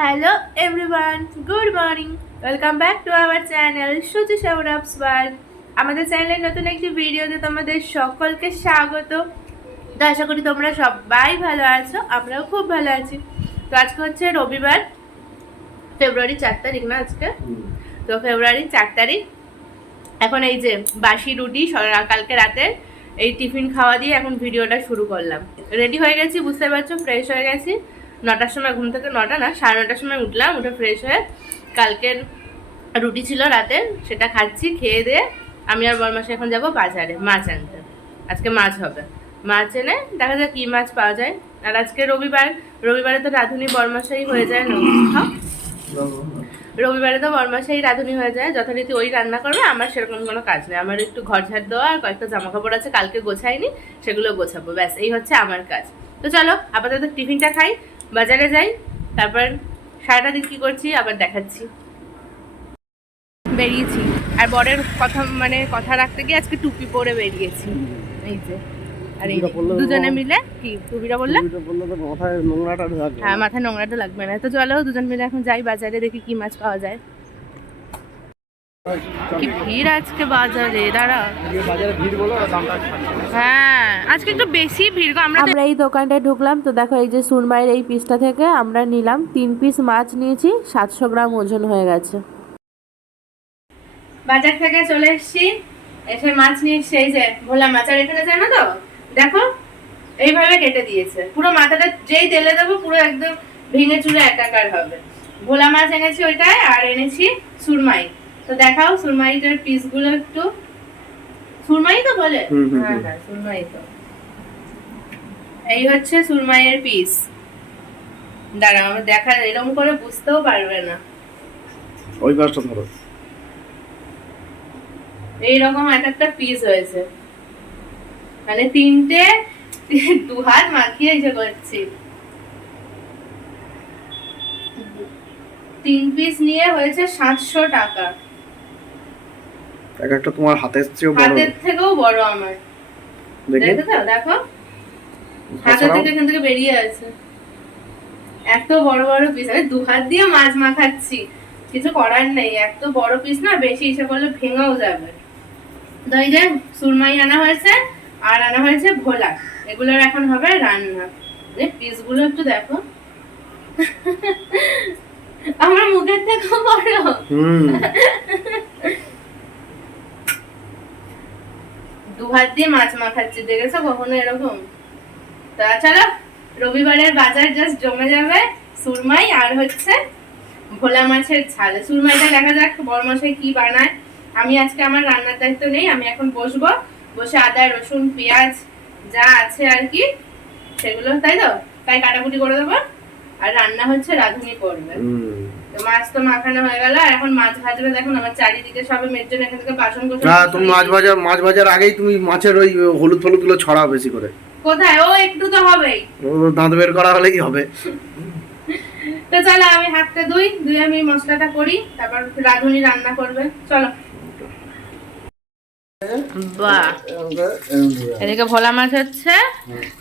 Hello everyone good morning welcome back to our channel Suchi Sourav's world আমাদের চ্যানেলের নতুন একটি ভিডিওতে তোমাদের সকলকে স্বাগত। তো আশা করি তোমরা সবাই ভালো আছো আমরাও খুব ভালো আছি। তো আজকে হচ্ছে রবিবার ফেব্রুয়ারি চার তারিখ না আজকে? তো ফেব্রুয়ারি চার তারিখ। এখন এই যে বাসি রুটি কালকে রাতে এই টিফিন খাওয়া দিয়ে এখন ভিডিওটা শুরু করলাম। রেডি হয়ে গেছি বুঝতে পারছ ফ্রেশ হয়ে গেছি। নটার সময় ঘুম থেকে নটা না, সাড়ে নটার সময় উঠলাম, উঠে ফ্রেশ হয়ে কালকের রুটি ছিল রাতে সেটা খাচ্ছি, খেয়ে দিয়ে আমি আর বরমাসে এখন যাব বাজারে, মাছ আনতে। আজকে মাছ হবে। মাছ এনে দেখা যাক কী মাছ পাওয়া যায়। আর আজকে রবিবার, রবিবারে তো রাঁধুনি, বরমাসাই হয়ে যায়? রবিবারে তো বরমাসাই, রাঁধুনি হয়ে যায়। যথারীতি ওই রান্না করবে, আমার সেরকম কোনো কাজ নেই। আমার একটু ঘর ঝাড় দেওয়া আর কয়েকটা জামা কাপড় আছে, কালকে গোছাইনি, সেগুলো গোছাবো। ব্যাস, এই হচ্ছে আমার কাজ। তো চলো, আপাতত টিফিনটা খাই। বাজারে যাই তারপর সারাটা দিন কী করছি আবার দেখাচ্ছি। বেরিয়েছি। আর বরের কথা মানে কথা রাখতে গিয়ে আজকে টুপি পরে বেরিয়েছি। এই যে আর এই দুজনে মিলে কি টুপিটা বললে মাথায় নোংরাটা হ্যাঁ মাথায় নোংরাটা লাগবে না। তো চলো দুজন মিলে এখন যাই বাজারে দেখি কি মাছ পাওয়া যায়। কি ভিড় আজকে বাজারে? দাঁড়া। হ্যাঁ আজকে একটু বেশি ভিড় আমরা আমরা এই দোকানটায় ঢুকলাম তো দেখো এই যে সুরমাইয়ের এই পিসটা থেকে আমরা নিলাম। তিন পিস মাছ নিয়েছি সাতশো গ্রাম ওজন হয়ে গেছে। বাজার থেকে চলে এসেছি এসে মাছ নিয়ে এই যে ভোলা মাছ। আর এখানে জানো তো দেখো এইভাবে কেটে দিয়েছে। পুরো মাথাটা যেই তেলে দেবো পুরো একদম ভেঙে চুরে একাকার হবে। ভোলা মাছ এনেছি ওইটায় আর এনেছি সুরমাই। তো দেখাও সুরমাইটার পিসগুলো একটু। সুরমাই তো বলে? হুম, হুম, হ্যাঁ হ্যাঁ সুরমাই তো। এই হচ্ছে সুরমাইয়ের পিস। দাঁড়াও আমার দেখা এরকম করে বুঝতেও পারবে না। ওই পাশটা ধরো। এইরকম এক একটা পিস হয়েছে। মানে তিনটে দু হাত মাখিয়ে এসে করছি। তিন পিস নিয়ে হয়েছে সাতশো টাকা। এক একটা তোমার হাতের চেয়েও বড়। হাতের থেকেও বড় আমার। দেখি। দেখো। হাতের থেকে এখান থেকে বেরিয়ে আছে। এত বড় বড় পিস আমি দু হাত দিয়ে মাছ মাখাচ্ছি। কিছু করার নেই। এত বড় পিস না বেশি ইসে করলে ভেঙেও যাবে। তো এই যে সুরমাই আনা হয়েছে আর আনা হয়েছে ভোলা। এগুলোর এখন হবে রান্না। পিসগুলো একটু দেখো। আমার মুখের থেকেও বড়। হুম। দু হাত দিয়ে মাছ মাখাচ্ছি দেখেছ কখনো এরকম? তাছাড়া রবিবারের বাজার জাস্ট জমে যাবে সুরমাই আর হচ্ছে ভোলা মাছের ঝাল। সুরমাইটা দেখা যাক বড় মশাই কি বানায়। আমি আজকে আমার রান্নার দায়িত্ব নেই, আমি এখন বসবো। বসে আদা, রসুন, পেঁয়াজ যা আছে আর কি, সেগুলো, তাই তো? তাই কাটাকুটি করে দেবো। আর রান্না হচ্ছে রাঁধুনি করবে। মাছ তো মাখানো হয়ে গেল আর এখন মাছ ভাজবে দেখুন আমার চারিদিকে সবে মেয়ের জন্য এখান থেকে বাসন কোসন হ্যাঁ তুমি মাছ ভাজার মাছ ভাজার আগেই তুমি মাছের ওই হলুদ ফলুদগুলো ছড়াও বেশি করে। কোথায়? ও একটু তো হবেই। ও দাঁত বের করা হলেই হবে। তো চলো আমি হাতটা ধুই ধুয়ে আমি মশলাটা করি তারপর রাঁধুনি রান্না করবে। চলো বাহ। এদিকে ভোলা মাছ হচ্ছে,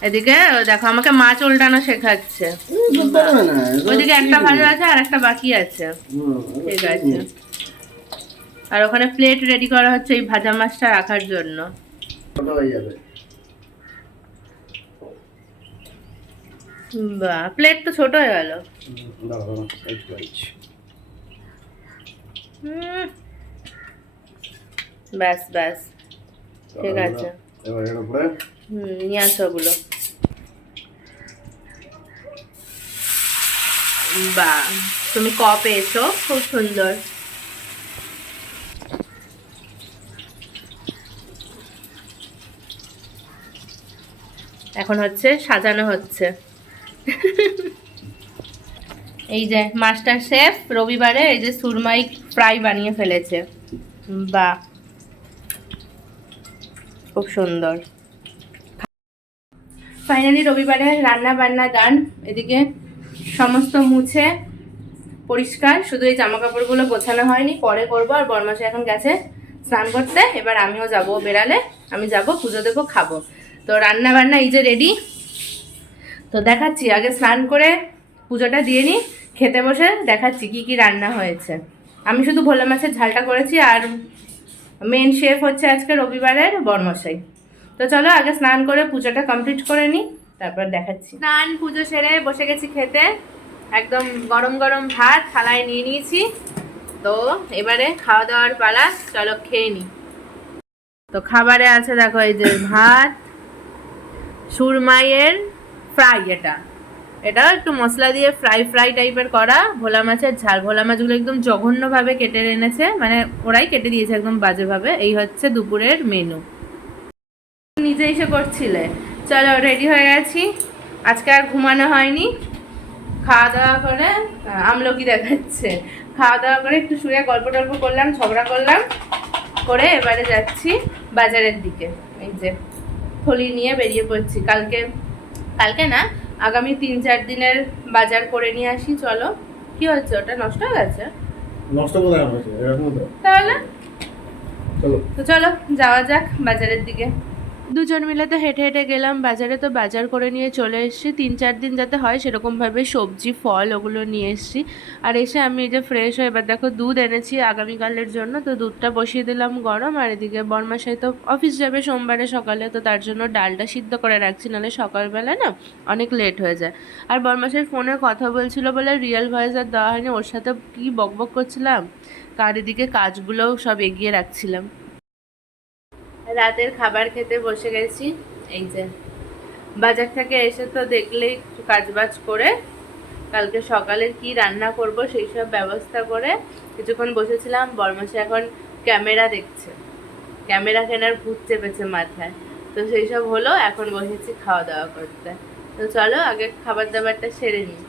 এদিকে দেখো আমাকে মাছ উল্টানো শেখাচ্ছে। ওইদিকে একটা ভাজা আছে আর একটা বাকি আছে। ঠিক আছে। আর ওখানে প্লেট রেডি করা হচ্ছে এই ভাজা মাছটা রাখার জন্য। বাহ প্লেট তো ছোট হয়ে গেল। ব্যাস ব্যাস। ঠিক আছে। এবার এর উপরে? হুম নিয়ে আসো ওগুলো। বাহ তুমি ক পেয়েছ? খুব সুন্দর। এখন হচ্ছে সাজানো হচ্ছে। এই যে মাস্টার শেফ রবিবারে এই যে সুরমাই ফ্রাই বানিয়ে ফেলেছে। বাহ খুব সুন্দর। ফাইনালি রবিবারে রান্না বান্না গান এদিকে সমস্ত মুছে পরিষ্কার। শুধু এই জামা কাপড়গুলো গোছানো হয়নি, পরে করব। আর বরমাসে এখন গেছে স্নান করতে। এবার আমিও যাব বেড়ালে। আমি যাব, পুজো দেবো, খাব। তো রান্না বান্না এই যে রেডি তো দেখাচ্ছি, আগে স্নান করে পুজোটা দিয়ে নিই, খেতে বসে দেখাচ্ছি কি কি রান্না হয়েছে। আমি শুধু ভোলা মাছের ঝালটা করেছি আর মেন শেফ হচ্ছে আজকে রবিবারের বর্মশাই। তো চলো আগে স্নান করে পুজোটা কমপ্লিট করে নিই তারপর দেখাচ্ছি। স্নান, পুজো সেরে বসে গেছি খেতে। একদম গরম গরম ভাত, থালায় নিয়ে নিয়েছি। তো এবারে খাওয়া দাওয়ার পালা, চলো খেয়ে নিই তো খাবারে আছে দেখো এই যে ভাত, সুরমাইয়ের ফ্রাই এটা। এটা একটু মশলা দিয়ে ফ্রাই ফ্রাই টাইপের করা। ভোলা মাছের ঝাল। ভোলা মাছগুলো একদম জঘন্যভাবে কেটে এনেছে। মানে ওরাই কেটে দিয়েছে একদম বাজেভাবে। এই হচ্ছে দুপুরের মেনু নিজে এসে করছিলে। চলো রেডি হয়ে গেছি। আজকে আর ঘুমানো হয়নি। খাওয়া দাওয়া করে আমলকি দেখাচ্ছে। খাওয়া দাওয়া করে একটু শুয়ে গল্প টল্প করলাম, ঝগড়া করলাম। করে এবারে যাচ্ছি বাজারের দিকে। এই যে, থলি নিয়ে বেরিয়ে পড়ছি। কালকে কালকে না আগামী তিন চার দিনের বাজার করে নিয়ে আসি চলো। কি হচ্ছে ওটা নষ্ট হয়ে গেছে? নষ্ট হয়েছে? এরকম তো। তাহলে? চলো। তো চলো যাওয়া যাক বাজারের দিকে। দুজন মিলে তো হেঁটে হেঁটে গেলাম, বাজারে তো বাজার করে নিয়ে চলে এসেছি। তিন চার দিন যাতে হয় সেরকমভাবে সবজি, ফল ওগুলো নিয়ে এসেছি। আর এসে আমি এই যে ফ্রেশ হয়ে, এবার দেখো দুধ এনেছি আগামীকালের জন্য, তো দুধটা বসিয়ে দিলাম গরম। আর এদিকে বরমাসাই তো অফিস যাবে সোমবারে সকালে, তো তার জন্য ডালটা সিদ্ধ করে রাখছি, নাহলে সকালবেলা না অনেক লেট হয়ে যায়। আর বরমাসাই ফোনে কথা বলছিল বলে রিয়েল ভয়েস আর দেওয়া হয়নি, ওর সাথে কি বকবক করছিলাম? কার এদিকে কাজগুলোও সব এগিয়ে রাখছিলাম। রাতের খাবার খেতে বসে গেছি। এই যে, বাজার থেকে এসে তো দেখলেই একটু কাজবাজ করে, কালকে সকালের কি রান্না করব সেই সব ব্যবস্থা করে কিছুক্ষণ বসেছিলাম, বরমাসে এখন ক্যামেরা দেখছে। ক্যামেরা কেনার ভূত চেপেছে মাথায়। তো সেই সব হলো, এখন বসেছি খাওয়া দাওয়া করতে। তো চলো, আগে খাবার দাবারটা সেরে নিই।